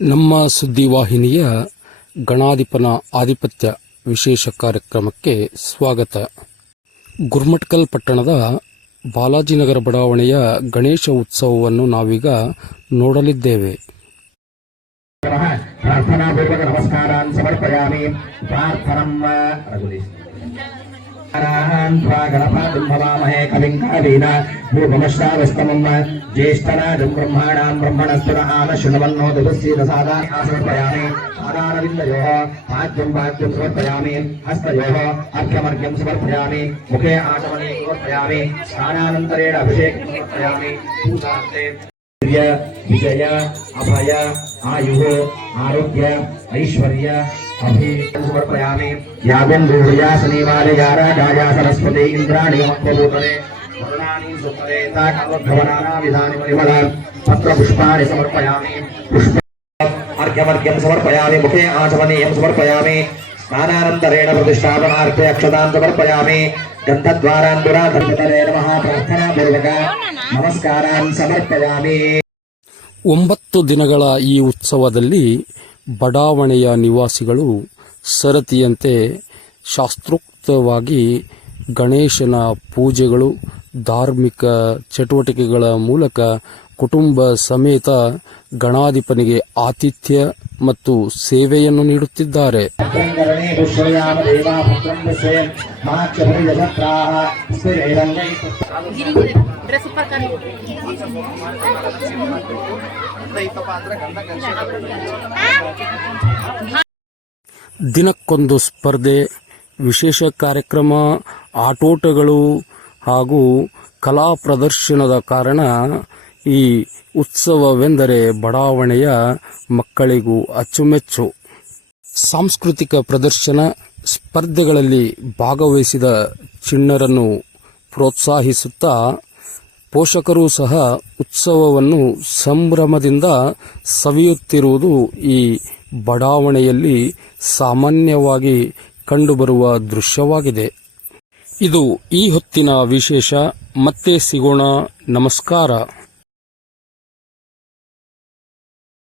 ನಮ್ಮ ಸುದ್ದಿವಾಹಿನಿಯ ಗಣಾಧಿಪನ ಆಧಿಪತ್ಯ ವಿಶೇಷ ಕಾರ್ಯಕ್ರಮಕ್ಕೆ ಸ್ವಾಗತ. ಗುರ್ಮಟ್ಕಲ್ ಪಟ್ಟಣದ ಬಾಲಾಜಿನಗರ ಬಡಾವಣೆಯ ಗಣೇಶ ಉತ್ಸವವನ್ನು ನಾವೀಗ ನೋಡಲಿದ್ದೇವೆ. ಪ್ರಾರ್ಥನಾಪೂರ್ವಕ ನಮಸ್ಕಾರಾನ್ ಸಮರ್ಪಯಾಮಿ. ಗಣಪಾತಿಂ ಭವಾಮಹೇ ಕವಿಂ ಕವೀನ ಭೂಪಮಶ್ರಾವಸ್ತಮಂ ಜ್ಯೇಷ್ಠರಾಜಂ ಬ್ರಹ್ಮಾಣಾಂ ಬ್ರಹ್ಮಣಸ್ಪುರಃ ಶೃಣ್ವನ್ನೋದುಸ್ಸೀದಸಾದಾನಿ ಸಮರ್ಪಯಾಮಿ. ಪಾದಾರವಿಂದಯೋಃ ಪಾದ್ಯಂ ಪಾದ್ಯಂ ಸಮರ್ಪಯಾಮಿ. ಹಸ್ತಯೋಃ ಅರ್ಘ್ಯಮರ್ಘ್ಯಂ ಸಮರ್ಪಯಾಮಿ. ಮುಖೇ ಆಚಮನೀಂ ಸಮರ್ಪಯಾಮಿ. ಸ್ನಾನಾನಂತರೇಣ ಅಭಿಷೇಕಂ ಸಮರ್ಪಯಾಮಿ. ಪೂಜಾಂತೆ ವಿಜಯ ಅಭಯ ಆಯು ಆರೋಗ್ಯ ಐಶ್ವರ್ಯ ಸಮರ್ಪಯಾಮಿ. ಯಾಗಂಧೂರ್ಯಾ ಶನಿವಾರಯಾರ ಗಾಯಾ ಸರಸ್ವತಿ ಇಂದ್ರಾಣಿ ಮಕ್ವಭೂತರೆ ವರ್ಣಾನಿ ಸುತ್ತರೆ ತಾಕವನಾನಾ ವಿಧಾನಿ ಪರಿಮಳ ಪತ್ರ ಪುಷ್ಪಾಣಿ ಸಮರ್ಪಯಾಮಿ. ಪುಷ್ಪ ಅರ್ಘ್ಯಮರ್ಘ್ಯಂ ಸಮರ್ಪಯಾಮಿ. ಮುಖೇ ಆಚಮನೀಯಂ ಸಮರ್ಪಯಾಮಿ. ಸ್ನಾನಾನಂತರೇಣ ಪ್ರತಿಷ್ಠಾಪನಾರ್ಥೆ ಅಕ್ಷತಾಂ ಸಮರ್ಪಯಾಮಿ. ಗಂಧದ್ವಾರಾಂಬುರಾಧರ್ಮತರೇ ನಮಃ ಪ್ರಾರ್ಥನಾಪೂರ್ವಕ ನಮಸ್ಕಾರಾನ್ ಸಮರ್ಪಯಾಮಿ. 9 ದಿನಗಳ ಈ ಉತ್ಸವದಲ್ಲಿ ಬಡಾವಣೆಯ ನಿವಾಸಿಗಳು ಸರತಿಯಂತೆ ಶಾಸ್ತ್ರೋಕ್ತವಾಗಿ ಗಣೇಶನ ಪೂಜೆಗಳು, ಧಾರ್ಮಿಕ ಚಟುವಟಿಕೆಗಳ ಮೂಲಕ ಕುಟುಂಬ ಸಮೇತ ಗಣಾಧಿಪನಿಗೆ ಆತಿಥ್ಯ ಮತ್ತು ಸೇವೆಯನ್ನು ನೀಡುತ್ತಿದ್ದಾರೆ. ದಿನಕ್ಕೊಂದು ಸ್ಪರ್ಧೆ, ವಿಶೇಷ ಕಾರ್ಯಕ್ರಮ, ಆಟೋಟಗಳು ಹಾಗೂ ಕಲಾ ಪ್ರದರ್ಶನದ ಕಾರಣ ಈ ಉತ್ಸವವೆಂದರೆ ಬಡಾವಣೆಯ ಮಕ್ಕಳಿಗೂ ಅಚ್ಚುಮೆಚ್ಚು. ಸಾಂಸ್ಕೃತಿಕ ಪ್ರದರ್ಶನ ಸ್ಪರ್ಧೆಗಳಲ್ಲಿ ಭಾಗವಹಿಸಿದ ಚಿಣ್ಣರನ್ನು ಪ್ರೋತ್ಸಾಹಿಸುತ್ತಾ ಪೋಷಕರೂ ಸಹ ಉತ್ಸವವನ್ನು ಸಂಭ್ರಮದಿಂದ ಸವಿಯುತ್ತಿರುವುದು ಈ ಬಡಾವಣೆಯಲ್ಲಿ ಸಾಮಾನ್ಯವಾಗಿ ಕಂಡುಬರುವ ದೃಶ್ಯವಾಗಿದೆ. ಇದು ಈ ಹೊತ್ತಿನ ವಿಶೇಷ. ಮತ್ತೆ ಸಿಗೋಣ. ನಮಸ್ಕಾರ.